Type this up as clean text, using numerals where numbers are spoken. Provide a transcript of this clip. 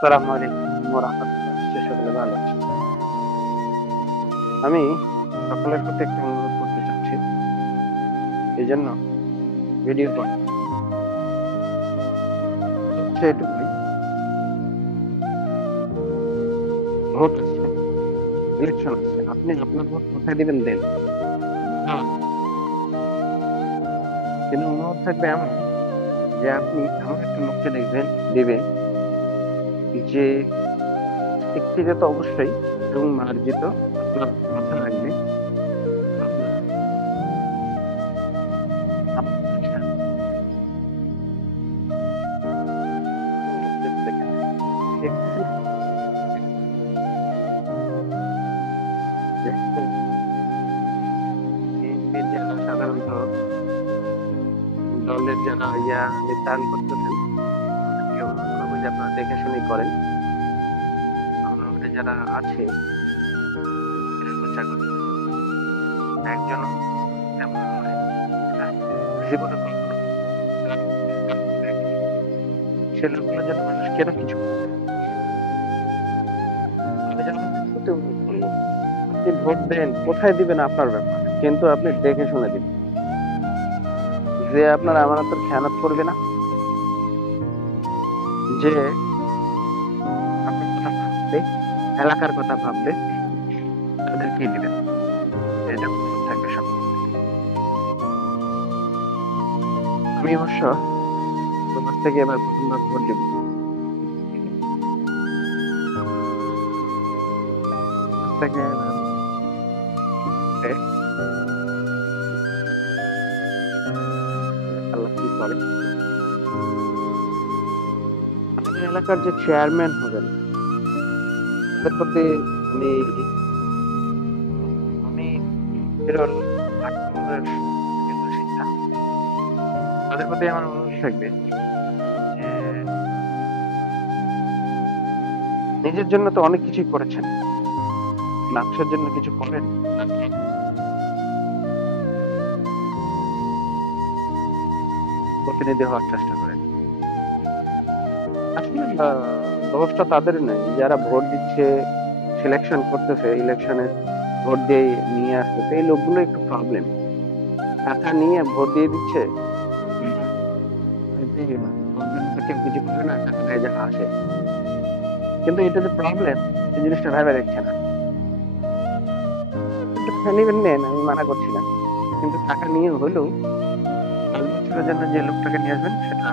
আসসালামু আলাইকুম ওয়া রাহমাতুল্লাহ। নিশ্চয়ই সকলে ভালো আছেন। আমি সকলের প্রতি একটা অনুরোধ করতে চাচ্ছি। এজন্য ভিডিও কল। হচ্ছে এটুকুই, ভোট আসছে, ইলেকশন আসছে। আপনি আপনার ভোট কোথায় দিবেন দেন। হ্যাঁ। কিন্তু অনুরোধ থাকবে এমন যে আপনি এমন একটা লোককে দেখবেন দিবেন যে শিক্ষিত তো অবশ্যই এবং মার্জিত, আপনার কথা রাখবে, আপনার আপনার খেয়াল দেখেন। শেখ হাসিনা যে বিএনপির যারা সাধারণত দলের যারা নির্ধারণ করতেছেন, তাদেরকে অনুরোধ করবো যে আপনারা দেখে শুনে করেন। আমার মনে যারা আছে প্রচার করতেছে, একজনও এমন নয় যেটা জীবনে কখনো সে লোকগুলো যেন মানুষ কেন কিছু করবে। আমি জনগণের প্রতি অনুরোধ করবো, আপনি ভোট দেন, কোথায় দিবেন আপনার ব্যাপার, কিন্তু আপনি দেখে শুনে দিবেন। যে আপনার আমানতের খেয়ানত করবে না, যে আপনার কথা ভাববে, এলাকার কথা ভাববে, তাদেরকেই দিবেন। এটা অনুরোধ থাকবে সব। আমি অবশ্য সমাজ থেকে এবার প্রথমবার ভোট দিব। সমাজ থেকে এবার ভোটে আল্লাহ কি করে। আমাদের এলাকার যে চেয়ারম্যান হবেন, তাদের প্রতি আমি আমি বিরল ৮ নম্বরের বাসিন্দা। তাদের প্রতি আমার অনুরোধ থাকবে যে নিজের জন্য তো অনেক কিছুই করেছেন, মানুষের জন্য কিছু করেন নাকি প্রতিনিধি হওয়ার চেষ্টা করেন। আসলে দোষটা তাদের নেই যারা ভোট দিচ্ছে, সিলেকশন করতেছে, ইলেকশনে ভোট দিয়ে নিয়ে আসতেছে, এই লোকগুলো একটু প্রবলেম। টাকা নিয়ে ভোট দিয়ে দিচ্ছে, ভোট দিলে তো কেউ কিছু করে না, টাকা দিয়ে যা আসে। কিন্তু এটা যে প্রবলেম, এই জিনিসটা ভেবে দেখছে না। একটু টাকা নিবেন, নেন, আমি মানা করছি না, কিন্তু টাকা নিয়ে হলেও 5 বছরের জন্য যে লোকটাকে নিয়ে আসবেন সেটা